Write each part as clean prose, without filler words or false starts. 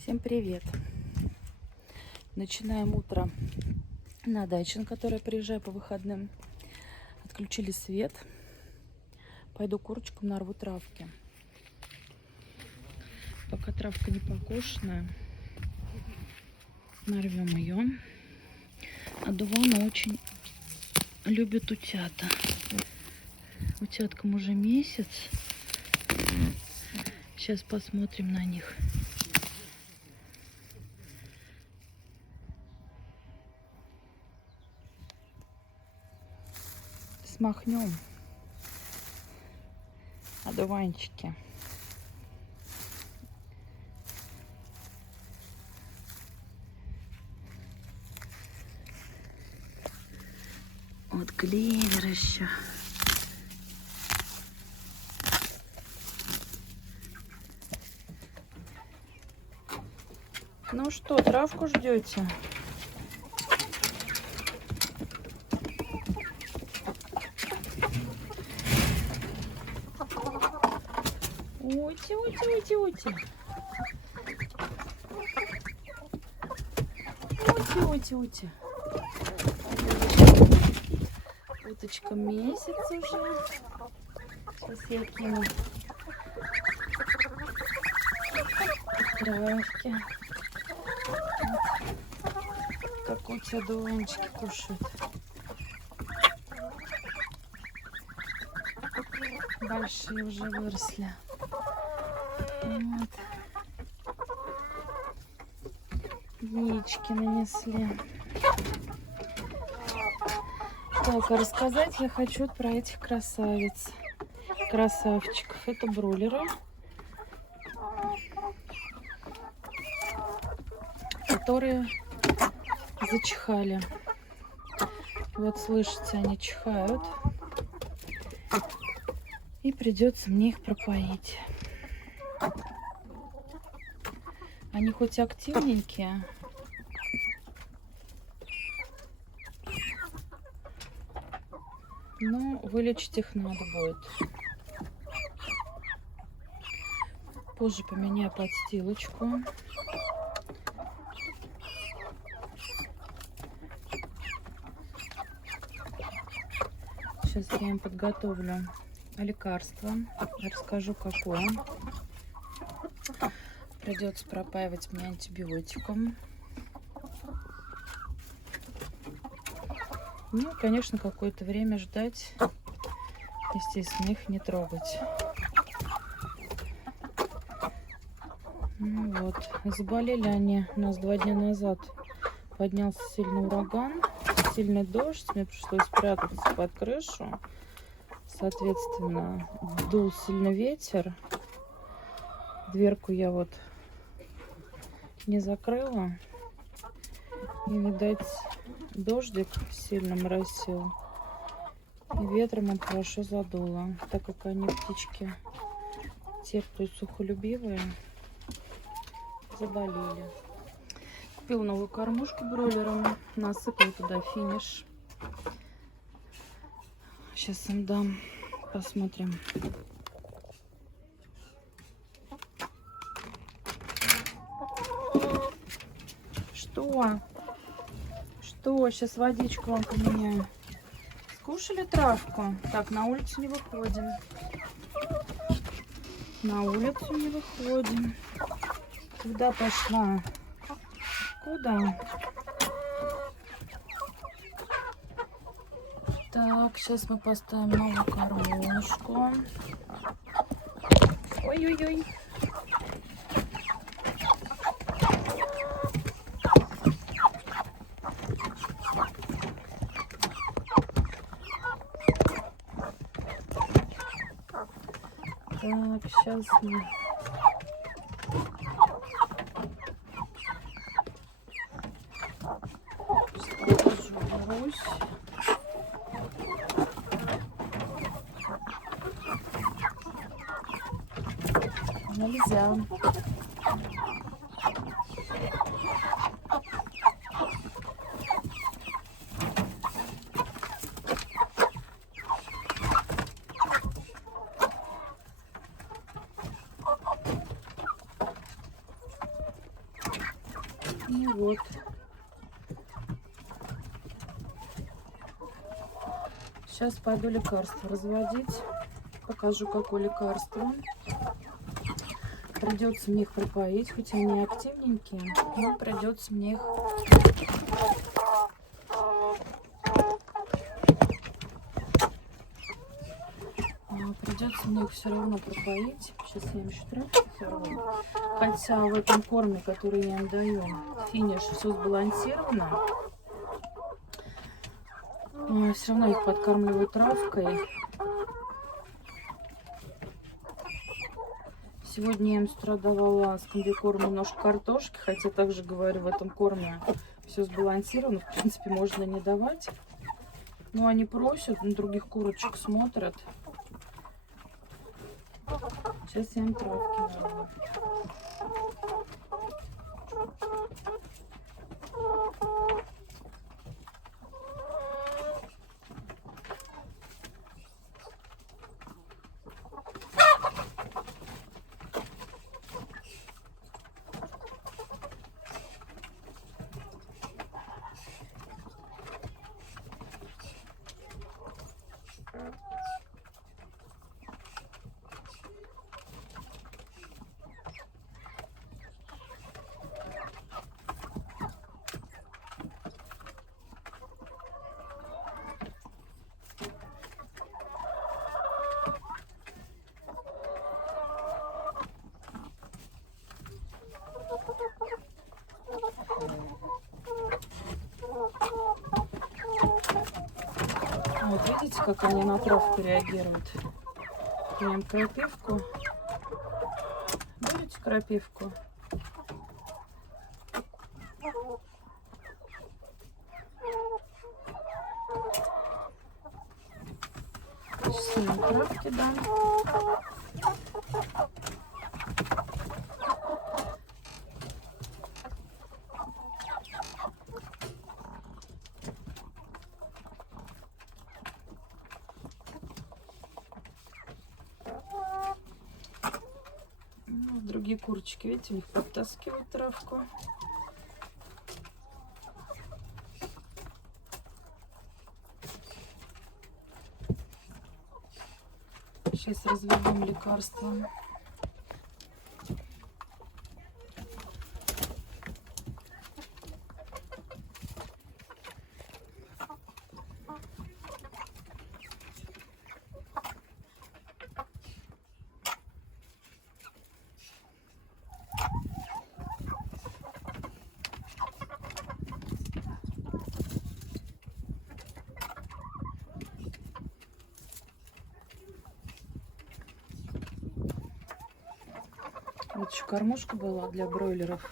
Всем привет! Начинаем утро на даче, на которой я приезжаю по выходным. Отключили свет. Пойду курочкам нарву травки. Пока травка не покошенная, нарвем ее. А Дувана очень любит утята. Утяткам уже месяц. Сейчас посмотрим на них. Смахнем одуванчики. Вот клевер еще. Ну что, травку ждете? Ути. Ути. Уточка месяц уже. Сейчас я кину травки. Как утя дуванчики кушают. Большие уже выросли. Вот. Яички нанесли. Так, а рассказать я хочу про этих красавиц. Красавчиков. Это бройлеры, которые зачихали. Вот слышите, они чихают. И придется мне их пропоить. Они хоть активненькие, но вылечить их надо будет. Позже поменяю подстилочку. Сейчас я им подготовлю лекарство. Расскажу, какое. Придется пропаивать мне антибиотиком. Ну, конечно, какое-то время ждать. Естественно, их не трогать. Ну вот. Заболели они у нас 2 дня назад. Поднялся сильный ураган, сильный дождь. Мне пришлось спрятаться под крышу. Соответственно, дул сильный ветер. Дверку я вот не закрыла. И, видать, дождик сильно моросил. И ветром он хорошо задуло. Так как они птички теплые, сухолюбивые, заболели. Купила новую кормушку бройлером. Насыпала туда финиш. Сейчас им дам. Посмотрим. Что? Сейчас водичку вам поменяю. Скушали травку? Так, на улицу не выходим. На улицу не выходим. Куда пошла? Куда? Так, сейчас мы поставим новую кормушку. Ой-ой-ой. Так, сейчас мы... Сложусь. Нельзя. Ну вот. Сейчас пойду лекарство разводить. Покажу, какое лекарство. Придется мне их пропоить, хоть они активненькие, но придется мне их все равно пропоить. Сейчас я им еще травку сорву. Хотя в этом корме, который я им даю, финиш, все сбалансировано. Все равно их подкармливаю травкой. Сегодня я им с утра давала с комбикормом немножко картошки, хотя также говорю, в этом корме все сбалансировано, в принципе, можно не давать. Но они просят, на других курочек смотрят. Сейчас я им травки дам. Вот видите, как они на травку реагируют. Прям крапивку. Берете крапивку. Сейчас я им травки дам. Другие курочки, видите, у них подтаскивают травку. Сейчас разведем лекарством. Вот еще кормушка была для бройлеров.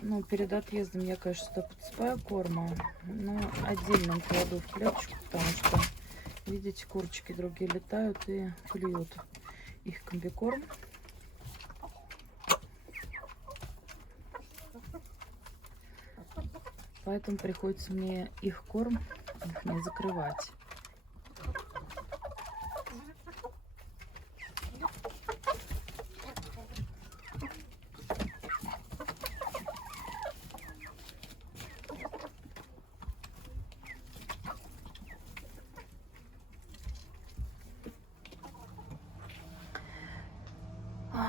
Ну, перед отъездом я, конечно, сюда подсыпаю корма, но отдельно кладу в клеточку, потому что, видите, курочки другие летают и клюют их комбикорм. Поэтому приходится мне их корм не закрывать.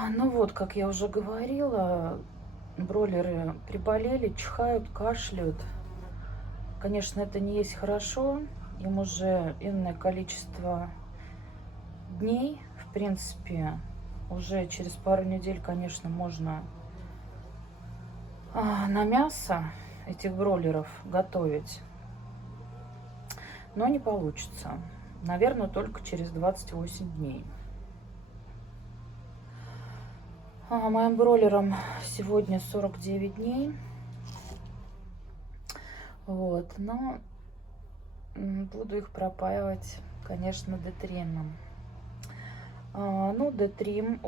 Ну вот, как я уже говорила, бройлеры приболели, чихают, кашляют. Конечно, это не есть хорошо. Им уже иное количество дней. В принципе, уже через пару недель, конечно, можно на мясо этих бройлеров готовить. Но не получится. Наверное, только через 28 дней. Моим бройлерам сегодня 49 дней. Вот, но буду их пропаивать, конечно, детримом. Ну, детрим,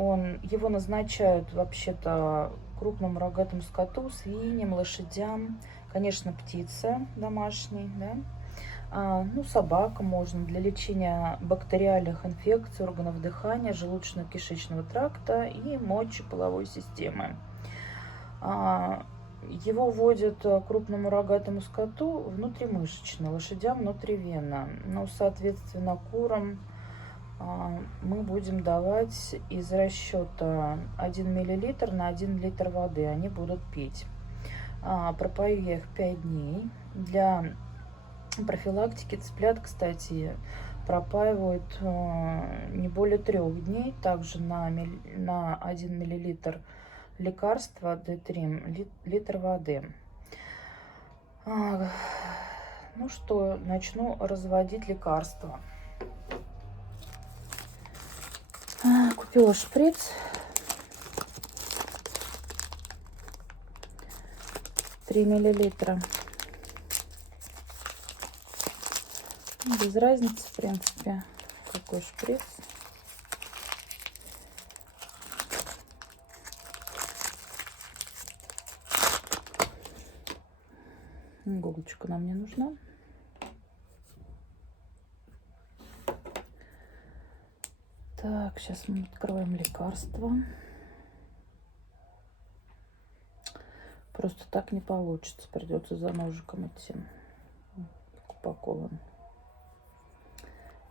его назначают вообще-то крупному рогатому скоту, свиньям, лошадям, конечно, птице домашней, да. Ну, собакам можно для лечения бактериальных инфекций органов дыхания, желудочно-кишечного тракта и мочеполовой системы. Его вводят крупному рогатому скоту внутримышечно, лошадям внутривенно. Ну, соответственно, курам мы будем давать из расчета 1 мл на 1 литр воды. Они будут пить. Пропою я их 5 дней. Для профилактики цыплят, кстати, пропаивают не более 3 дней. Также на 1 мл лекарства D3 литр воды. Ну что, начну разводить лекарства. Купила шприц 3 миллилитра. Без разницы, в принципе, какой шприц. Иголочка нам не нужна. Так, сейчас мы откроем лекарство. Просто так не получится. Придется за ножиком идти. Упакован.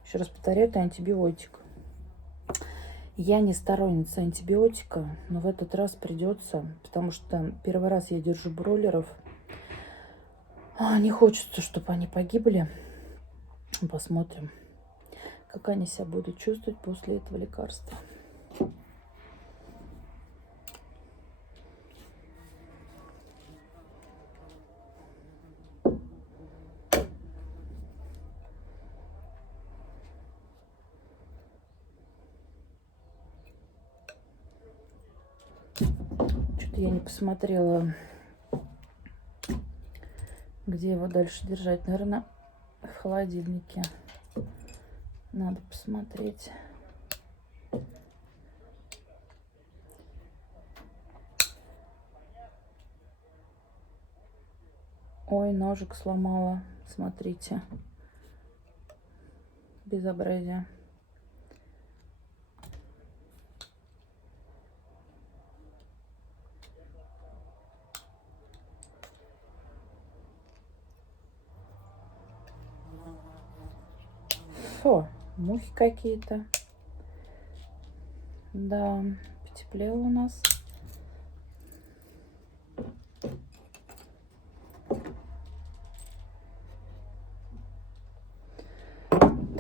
Еще раз повторяю, это антибиотик. Я не сторонница антибиотика, но в этот раз придется, потому что первый раз я держу бройлеров. Не хочется, чтобы они погибли. Посмотрим, как они себя будут чувствовать после этого лекарства. Что-то я не посмотрела, где его дальше держать. Наверное, в холодильнике. Надо посмотреть. Ой, ножик сломала. Смотрите. Безобразие. Фу, мухи какие-то. Да, потеплело у нас.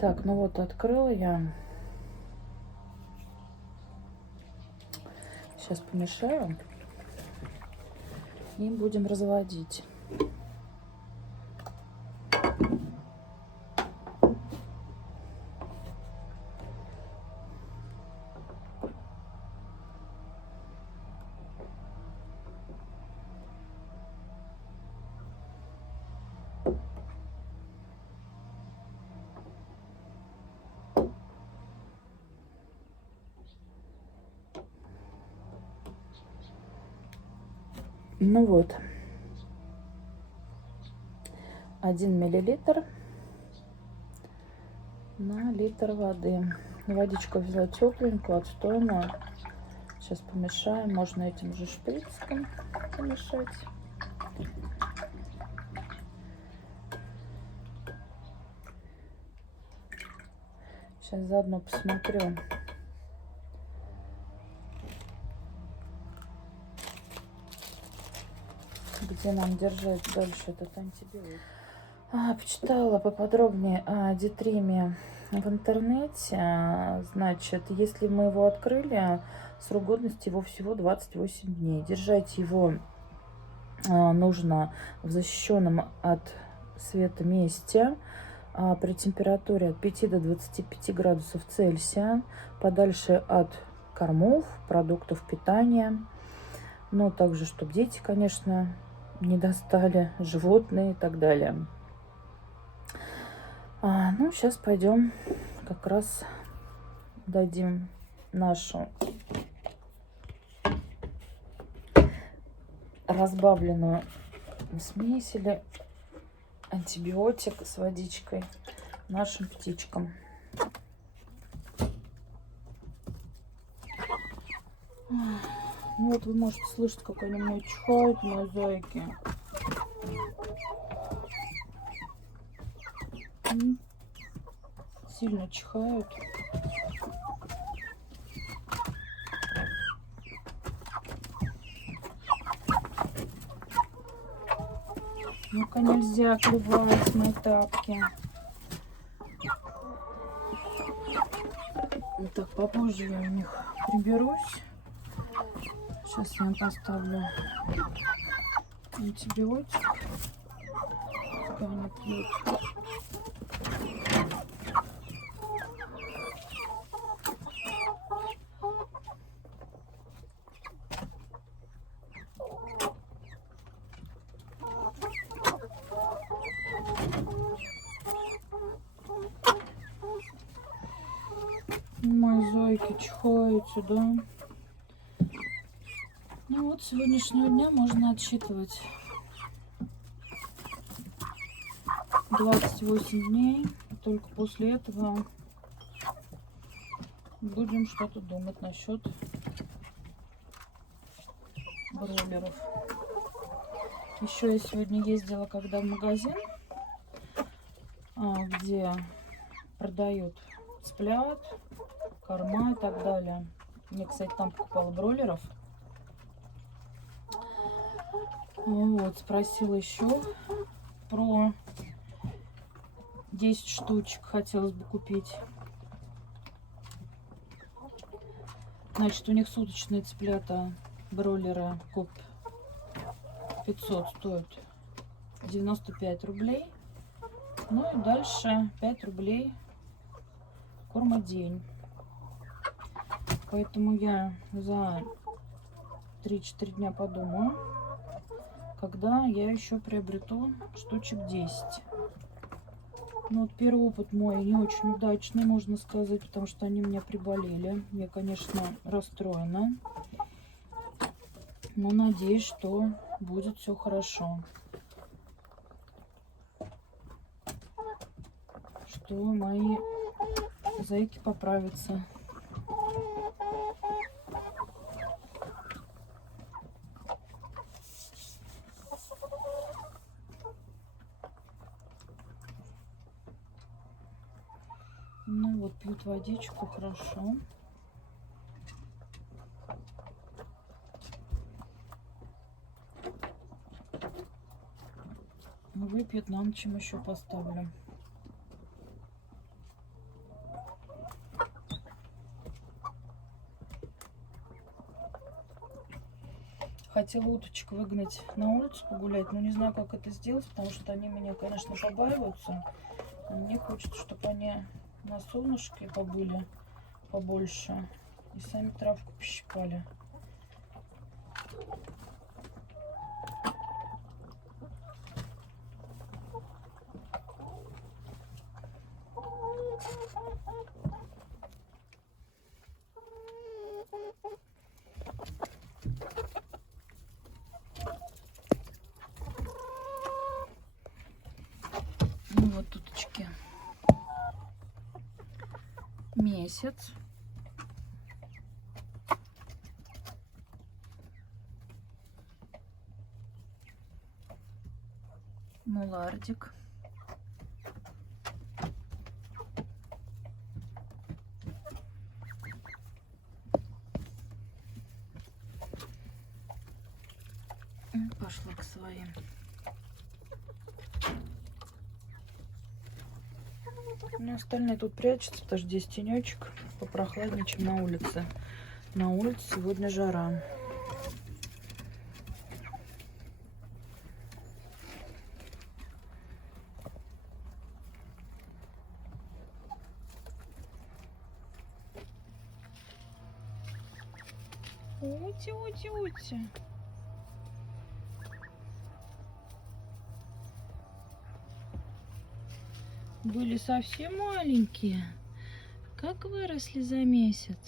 Так, ну вот, открыла я. Сейчас помешаю. И будем разводить. Ну вот, 1 миллилитр на литр воды. Водичку взяла тепленькую, отстойную. Сейчас помешаем. Можно этим же шприцем помешать. Сейчас заодно посмотрю, где нам держать дальше этот антибиотик. Почитала поподробнее о дитриме в интернете. Значит, если мы его открыли, срок годности его всего 28 дней. Держать его нужно в защищенном от света месте при температуре от 5 до 25 градусов Цельсия, подальше от кормов, продуктов питания. Но также, чтобы дети, конечно, не достали, животные и так далее. Ну, сейчас пойдем как раз дадим нашу разбавленную смесь или антибиотик с водичкой нашим птичкам. Ну вот вы можете слышать, как они мне чихают, мои зайки. Сильно чихают. Ну-ка, нельзя клевать мои тапки. Так, попозже я у них приберусь. Сейчас я им поставлю антибиотик. Пускай они пьют. Мои зайки чихают сюда. Ну вот, с сегодняшнего дня можно отсчитывать 28 дней. Только после этого будем что-то думать насчет бройлеров. Еще я сегодня ездила, когда в магазин, где продают цыплят, корма и так далее. Я, кстати, там покупала бройлеров. Вот, спросила еще про 10 штучек, хотелось бы купить. Значит, у них суточные цыплята, бройлеры, коп 500 стоят 95 рублей. Ну и дальше 5 рублей корма день. Поэтому я за 3-4 дня подумаю, когда я еще приобрету штучек 10. Ну вот первый опыт мой не очень удачный, можно сказать, потому что они меня приболели. Я, конечно, расстроена, но надеюсь, что будет все хорошо. Что мои зайки поправятся. Ну вот, пьют водичку, хорошо. Выпьют, на ночь еще поставлю. Хотела уточек выгнать на улицу погулять, но не знаю, как это сделать, потому что они меня, конечно, побаиваются. Мне хочется, чтобы они на солнышке побыли побольше и сами травку пощипали. Ну вот уточки. Месяц. Мулардик. Пошла к своим. Ну, остальные тут прячутся, потому что здесь тенечек попрохладнее, чем на улице. На улице сегодня жара. Ути. Были совсем маленькие. Как выросли за месяц.